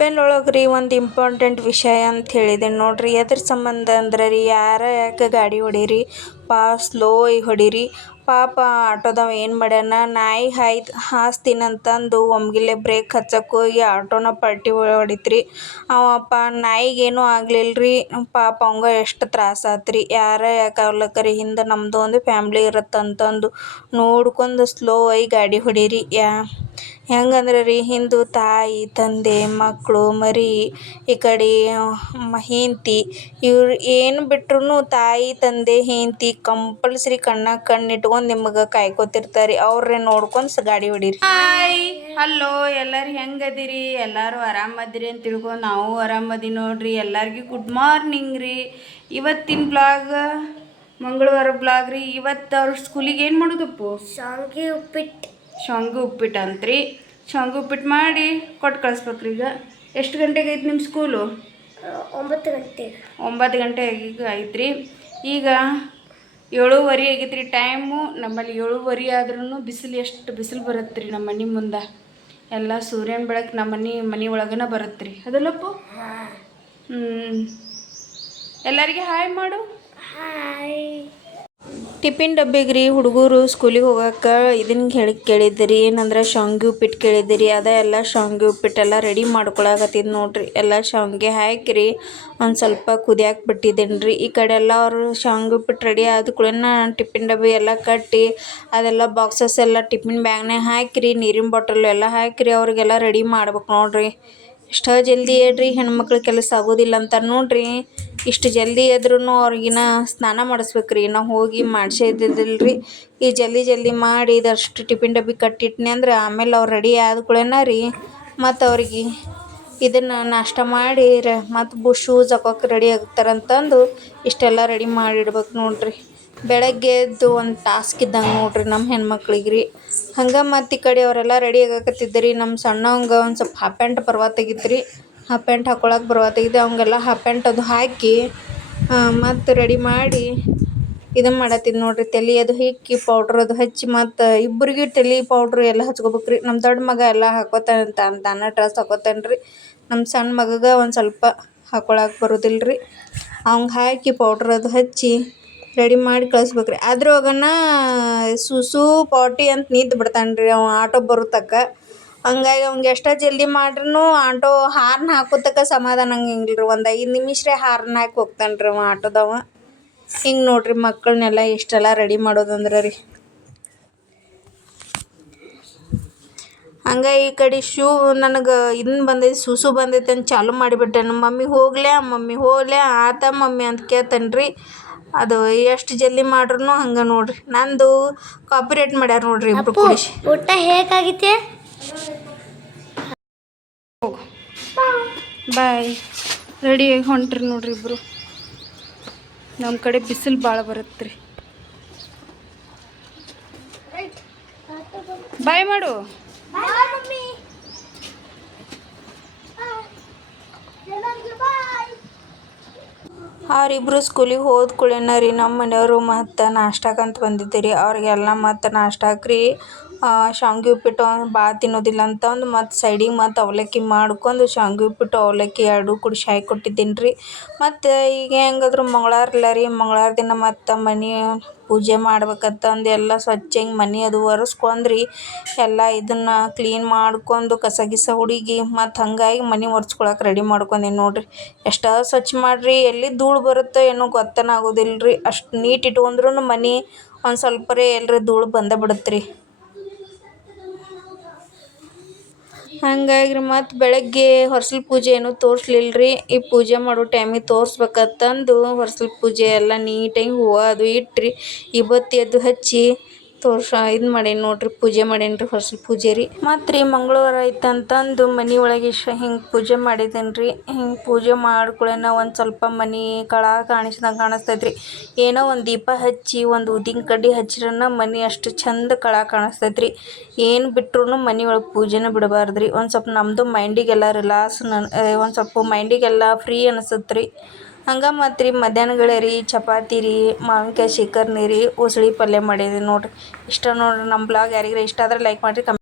ಬೆಲ್ಲೊಳಗೆ ರೀ ಒಂದು ಇಂಪಾರ್ಟೆಂಟ್ ವಿಷಯ ಅಂತ ಹೇಳಿದೆ ನೋಡ್ರಿ. ಎದ್ರ ಸಂಬಂಧ ಅಂದ್ರೆ ರೀ, ಯಾರ ಯಾಕೆ ಗಾಡಿ ಹೊಡೀರಿ ಸ್ಲೋ ಹೊಡೀರಿ. ಪಾಪ ಆಟೋದವ ಏನು ಮಾಡ್ಯಾನ, ನಾಯಿ ಹಾಸ್ತೀನಂತಂದು ಒಮ್ಗಿಲೆ ಬ್ರೇಕ್ ಹಚ್ಚಕ್ಕೆ ಹೋಗಿ ಆಟೋನ ಪಲ್ಟಿ ಹೊಡಿತ್ರಿ. ಅವಪ್ಪ ನಾಯಿಗೇನೂ ಆಗ್ಲಿಲ್ರಿ, ಪಾಪ ಅವಂಗ ಎಷ್ಟು ತ್ರಾಸ ಆತ್ರಿ. ಯಾರ ಯಾಕೆ ಆಗ್ಲಕ್ಕರಿ, ಹಿಂದೆ ನಮ್ಮದು ಒಂದು ಫ್ಯಾಮ್ಲಿ ಇರತ್ತಂತಂದು ನೋಡ್ಕೊಂಡು ಸ್ಲೋ ಆಗಿ ಗಾಡಿ ಹೊಡೀರಿ. ಹೆಂಗಂದ್ರೆ ರೀ, ಹಿಂದೆ ತಾಯಿ ತಂದೆ ಮಕ್ಕಳು ಮರಿ ಈ ಕಡೆ ಹೆಂಡತಿ ಇವ್ರು ಏನು ಬಿಟ್ರು ತಾಯಿ ತಂದೆ ಹೆಂಡತಿ ಕಂಪಲ್ಸರಿ ಕಣ್ಣಾಗ ಕಣ್ಣಿಟ್ಕೊಂಡು ನಿಮಗೆ ಕಾಯ್ಕೋತಿರ್ತಾರೆ. ಅವ್ರನ್ನೇ ನೋಡ್ಕೊಂಡು ಗಾಡಿ ಹೊಡೀರಿ. ಹಾಯ್ ಹಲೋ ಎಲ್ಲರೂ ಹೆಂಗದಿರಿ? ಎಲ್ಲರೂ ಆರಾಮದಿರಿ ಅಂತ ತಿಳ್ಕೊಂಡು ನಾವು ಆರಾಮದಿ ನೋಡ್ರಿ. ಎಲ್ಲರಿಗೂ ಗುಡ್ ಮಾರ್ನಿಂಗ್ ರೀ. ಇವತ್ತಿನ ಬ್ಲಾಗ್ ಮಂಗಳವಾರ ಬ್ಲಾಗ್ ರೀ. ಇವತ್ತು ಅವ್ರ ಸ್ಕೂಲಿಗೆ ಏನು ಮಾಡೋದಪ್ಪು? ಶಾವಿಗೆ ಉಪ್ಪಿಟ್ಟು ಅಂತ್ರಿ. ಶಾವಿಗೆ ಉಪ್ಪಿಟ್ಟು ಮಾಡಿ ಕೊಟ್ಟು ಕಳಿಸ್ಬೇಕ್ರಿ. ಈಗ ಎಷ್ಟು ಗಂಟೆಗೆ ಐತೆ ನಿಮ್ಮ ಸ್ಕೂಲು? 9 ಗಂಟೆಗೆ ಐತ್ರಿ. ಈಗ 7:15 ಆಗೈತ್ರಿ ಟೈಮು. ನಮ್ಮಲ್ಲಿ 7:15 ಆದ್ರೂ ಬಿಸಿಲು ಎಷ್ಟು ಬಿಸಿಲು ಬರುತ್ತೆ ರೀ. ನಮ್ಮ ಮನೆ ಮುಂದೆ ಎಲ್ಲ ಸೂರ್ಯನ ಬೆಳಕು ನಮ್ಮ ಮನೆ ಒಳಗನ ಬರುತ್ತೆ ರೀ. ಅದಲ್ಲಪ್ಪು? ಎಲ್ಲರಿಗೆ ಹಾಯ್ ಮಾಡು. ಹಾಯ್. ಟಿಫಿನ್ ಡಬ್ಬಿಗೆ ರೀ ಹುಡುಗರು ಸ್ಕೂಲಿಗೆ ಹೋಗೋಕೆ ಇದನ್ನು ಕೇಳಿದ್ರಿ. ಏನಂದ್ರೆ ಶಾವಿಗೆ ಉಪ್ಪಿಟ್ಟು ಕೇಳಿದ್ರಿ. ಎಲ್ಲ ಶಾವಿಗೆ ಉಪ್ಪಿಟ್ಟೆಲ್ಲ ರೆಡಿ ಮಾಡ್ಕೊಳಕತ್ತಿದ್ದು ನೋಡ್ರಿ. ಎಲ್ಲ ಶಾವಿಗೆ ಹಾಕಿರಿ ಒಂದು ಸ್ವಲ್ಪ ಕುದಿಯಾಕೆ ಬಿಟ್ಟಿದ್ದೀನಿ ರೀ. ಈ ಕಡೆ ಎಲ್ಲ ಅವರು ಶಾವಿಗೆ ಉಪ್ಪಿಟ್ಟು ರೆಡಿ ಆದ ಕೂಡಲೇ ಟಿಫಿನ್ ಡಬ್ಬಿ ಎಲ್ಲ ಕಟ್ಟಿ ಅದೆಲ್ಲ ಬಾಕ್ಸಸ್ ಎಲ್ಲ ಟಿಫಿನ್ ಬ್ಯಾಗ್ನಾಗ ಹಾಕಿರಿ. ನೀರಿನ ಬಾಟಲ್ ಎಲ್ಲ ಹಾಕಿರಿ. ಅವ್ರಿಗೆಲ್ಲ ರೆಡಿ ಮಾಡ್ಬೇಕು ನೋಡ್ರಿ. ಇಷ್ಟು ಜಲ್ದಿ ಹೇಳ್ರಿ, ಹೆಣ್ಮಕ್ಳು ಕೆಲಸ ಆಗೋದಿಲ್ಲ ಅಂತಾರೆ ನೋಡ್ರಿ. ಇಷ್ಟು ಜಲ್ದಿ ಎದ್ರೂ ಅವ್ರಿಗಿನ ಸ್ನಾನ ಮಾಡಿಸ್ಬೇಕ್ರಿ. ನಾವು ಹೋಗಿ ಮಾಡಿಸೇ ಇದ್ದಿದ್ದಿಲ್ರಿ. ಈ ಜಲ್ದಿ ಮಾಡಿ ಇದಷ್ಟು ಟಿಫಿನ್ ಡಬ್ಬಿ ಕಟ್ಟಿಟ್ನಿ ಅಂದ್ರೆ ಆಮೇಲೆ ಅವ್ರು ರೆಡಿ ಆದ ಕೂಡಲೇ ರೀ ಮತ್ತು ಅವ್ರಿಗೆ ಇದನ್ನು ನಾಷ್ಟ ಮಾಡಿ ಮತ್ತು ಶೂಸ್ ಹಾಕೋಕೆ ರೆಡಿ ಆಗ್ತಾರಂತಂದು ಇಷ್ಟೆಲ್ಲ ರೆಡಿ ಮಾಡಿಡ್ಬೇಕು ನೋಡ್ರಿ. ಬೆಳಗ್ಗೆ ಎದ್ದು ಒಂದು ಟಾಸ್ಕ್ ಇದ್ದಂಗೆ ನೋಡ್ರಿ ನಮ್ಮ ಹೆಣ್ಮಕ್ಳಿಗೆ ರೀ. ಹಂಗೆ ಮತ್ತು ಈ ಕಡೆ ಅವರೆಲ್ಲ ರೆಡಿ ಆಗಕತ್ತಿದ್ದರಿ. ನಮ್ಮ ಸಣ್ಣವಂಗೆ ಒಂದು ಸ್ವಲ್ಪ ಹಾಫ್ ಪ್ಯಾಂಟ್ ಪರ್ವಾತಾಗಿತ್ತು ರೀ. ಹಾಫ್ ಪ್ಯಾಂಟ್ ಹಾಕೊಳಕ್ಕೆ ಪರ್ವಾತಾಗಿದೆ. ಅವಂಗೆಲ್ಲ ಹಾಫ್ ಪ್ಯಾಂಟ್ ಅದು ಹಾಕಿ ಮತ್ತು ರೆಡಿ ಮಾಡಿ ಇದನ್ನು ಮಾಡತ್ತಿದ್ದು ನೋಡ್ರಿ. ತಲೆ ಅದು ಹಿಕ್ಕಿ ಪೌಡ್ರ್ ಅದು ಹಚ್ಚಿ ಮತ್ತು ಇಬ್ಬರಿಗೂ ತಲೆ ಪೌಡ್ರ್ ಎಲ್ಲ ಹಚ್ಕೋಬೇಕ್ರಿ. ನಮ್ಮ ದೊಡ್ಡ ಮಗ ಎಲ್ಲ ತಾನೇ ಡ್ರೆಸ್ ಹಾಕೋತಾನೆ ರೀ. ನಮ್ಮ ಸಣ್ಣ ಮಗಗೆ ಒಂದು ಸ್ವಲ್ಪ ಹಾಕೊಳಕ್ಕೆ ಬರೋದಿಲ್ಲ ರೀ. ಅವಂಗೆ ಹಾಕಿ ಪೌಡ್ರ್ ಅದು ಹಚ್ಚಿ ರೆಡಿ ಮಾಡಿ ಕಳಿಸ್ಬೇಕ್ರಿ. ಅದ್ರೊಳಗನ ಸುಸು ಪಾಟಿ ಅಂತ ನಿಂತು ಬಿಡ್ತಾನೆ ರೀ ಅವ ಆಟೋ ಬರೋ ತನಕ. ಹಂಗಾಗಿ ಅವ್ನಿಗೆ ಎಷ್ಟೋ ಜಲ್ದಿ ಮಾಡ್ರೂ ಆಟೋ ಹಾರ್ನ್ ಹಾಕೋತಕ್ಕ ಸಮಾಧಾನ ಹಂಗಿಲ್ಲ ರೀ. ಒಂದು 5 ನಿಮಿಷ ಹಾರ್ನ್ ಹಾಕಿ ಹೋಗ್ತಾನೆ ರೀ ಅವ ಆಟೋದವ. ಹಿಂಗೆ ನೋಡ್ರಿ ಮಕ್ಕಳನ್ನೆಲ್ಲ ಇಷ್ಟೆಲ್ಲ ರೆಡಿ ಮಾಡೋದಂದ್ರೆ ರೀ. ಹಂಗೆ ಈ ಕಡೆ ನನಗೆ ಇದನ್ನು ಬಂದೈತೆ ಸುಸು ಬಂದೈತೆ ಅಂತ ಚಾಲು ಮಾಡಿಬಿಟ್ಟೆ. ಮಮ್ಮಿ ಹೋಗ್ಲೇ ಆತ ಮಮ್ಮಿ ಅಂತ ಕೇಳ್ತಾನೆ ರೀ. ಅದು ಎಷ್ಟು ಜಲ್ದಿ ಮಾಡ್ರೂ ಹಂಗೆ ನೋಡ್ರಿ. ನಂದು ಕಾಪಿರೇಟ್ ಮಾಡ್ಯಾರ ನೋಡ್ರಿ ಇಬ್ರು ಕೂಡಿಸಿ. ಊಟ ಹೇಗಾಗಿದೆ? ಹೋಗು ಬಾಯ್. ರೆಡಿಯಾಗಿ ಹೊಂಟ್ರಿ ನೋಡ್ರಿ ಇಬ್ಬರು. ನಮ್ಮ ಕಡೆ ಬಿಸಿಲು ಭಾಳ ಬರುತ್ತೆ ರೀ. ಬಾಯ್ ಮಾಡು. ಅವರಿಬ್ಬರು ಸ್ಕೂಲಿಗೆ ಹೋದ ಕೂಡಲೇ ರೀ ನಮ್ಮ ಮನೆಯವರು ಮತ್ತು ನಾಷ್ಟಕ್ಕಂತ ಬಂದಿದ್ದೀರಿ. ಅವ್ರಿಗೆಲ್ಲ ಮತ್ತು ನಾಷ್ಟಕ್ಕೆ ಶಾವಿಗೆ ಉಪ್ಪಿಟ್ಟು ಭಾಳ ತಿನ್ನೋದಿಲ್ಲ ಅಂತಂದು ಮತ್ತು ಸೈಡಿಗೆ ಮತ್ತು ಅವಲಕ್ಕಿ ಮಾಡ್ಕೊಂಡು ಶಾವಿಗೆ ಉಪ್ಪಿಟ್ಟು ಅವಲಕ್ಕಿ ಎರಡೂ ಕೂಡಿಸಿ ಹಾಕಿ ಕೊಟ್ಟಿದ್ದೀನಿ ರೀ. ಮತ್ತು ಈಗ ಹೆಂಗಾದ್ರು ಮಂಗಳವಾರ ಇಲ್ಲ ರೀ. ಮಂಗಳವಾರ ದಿನ ಮತ್ತು ಮನೆ ಪೂಜೆ ಮಾಡ್ಬೇಕಂತಂದು ಎಲ್ಲ ಸ್ವಚ್ಛಂಗೆ ಮನೆ ಅದು ಒರೆಸ್ಕೊಂಡ್ರಿ. ಎಲ್ಲ ಇದನ್ನು ಕ್ಲೀನ್ ಮಾಡ್ಕೊಂಡು ಕಸ ಗಿಸ ಹುಡುಗಿ ಮತ್ತು ಹಂಗಾಗಿ ಮನೆ ಒರೆಸ್ಕೊಳಕ್ಕೆ ರೆಡಿ ಮಾಡ್ಕೊಂಡೀನಿ ನೋಡ್ರಿ. ಎಷ್ಟೋ ಸ್ವಚ್ಛ ಮಾಡಿರಿ ಎಲ್ಲಿ ಧೂಳು ಬರುತ್ತೋ ಏನೋ ಗೊತ್ತನ ಆಗೋದಿಲ್ಲ ರೀ. ಅಷ್ಟು ನೀಟ್ ಇಟ್ಕೊಂಡ್ರೂ ಮನೆ ಒಂದು ಸ್ವಲ್ಪರೇ ಎಲ್ಲರಿ ಧೂಳು ಬಂದೇ ಬಿಡುತ್ತೆ ರೀ. ಹಂಗಾಗಿ ರೀ ಮತ್ತು ಬೆಳಗ್ಗೆ ಹೊರ್ಸಲು ಪೂಜೆ ಏನೂ ತೋರಿಸ್ಲಿಲ್ಲ ರೀ. ಈ ಪೂಜೆ ಮಾಡೋ ಟೈಮಿಗೆ ತೋರಿಸ್ಬೇಕಂತಂದು ಹೊರ್ಸಲು ಪೂಜೆ ಎಲ್ಲ ನೀಟಾಗಿ ಹೂವು ಅದು ಇಟ್ರಿ. ವಿಭೂತಿ ಅದು ಹಚ್ಚಿ ಇದು ಮಾಡೀನಿ ನೋಡ್ರಿ. ಪೂಜೆ ಮಾಡೀನಿ ರೀ, ಹೊರ್ಸಲು ಪೂಜೆ ರೀ. ಮತ್ತು ರೀ ಮಂಗಳವಾರ ಐತಂತಂದು ಮನೆ ಒಳಗೆ ಹಿಂಗೆ ಪೂಜೆ ಮಾಡಿದ್ದೀನಿ ರೀ. ಹಿಂಗೆ ಪೂಜೆ ಮಾಡ್ಕೊಳ್ಳೋಣ ಒಂದು ಸ್ವಲ್ಪ ಮನೆ ಕಳ ಕಾಣಿಸ್ದಂಗೆ ಕಾಣಿಸ್ತೈತೆ ರೀ. ಏನೋ ಒಂದು ದೀಪ ಹಚ್ಚಿ ಒಂದು ಊದಿನ ಕಡ್ಡಿ ಹಚ್ಚಿರನ ಮನೆ ಅಷ್ಟು ಚಂದ ಕಳ ಕಾಣಿಸ್ತೈತೆ ರೀ. ಏನು ಬಿಟ್ರೂ ಮನೆ ಒಳಗೆ ಪೂಜೆನ ಬಿಡಬಾರ್ದು ರೀ. ಒಂದು ಸ್ವಲ್ಪ ನಮ್ಮದು ಮೈಂಡಿಗೆಲ್ಲ ರಿಲ್ಯಾಕ್ಸ್, ಒಂದು ಸ್ವಲ್ಪ ಮೈಂಡಿಗೆಲ್ಲ ಫ್ರೀ ಅನಿಸುತ್ತೆ ರೀ. ಹಂಗೆ ಮತ್ತು ರೀ ಮಧ್ಯಾಹ್ನಗಳೇ ರೀ ಚಪಾತಿ ರೀ, ಮಾವಿನಕಾಯಿ ಶಿಕರ್ನಿ ರೀ, ಉಸಳಿ ಪಲ್ಯ ಮಾಡಿದ್ದೀನಿ ನೋಡ್ರಿ. ಇಷ್ಟ ನೋಡ್ರಿ ನಮ್ಮ ಬ್ಲಾಗ್. ಯಾರಿಗಾರ ಇಷ್ಟ ಆದರೆ ಲೈಕ್ ಮಾಡಿರಿ,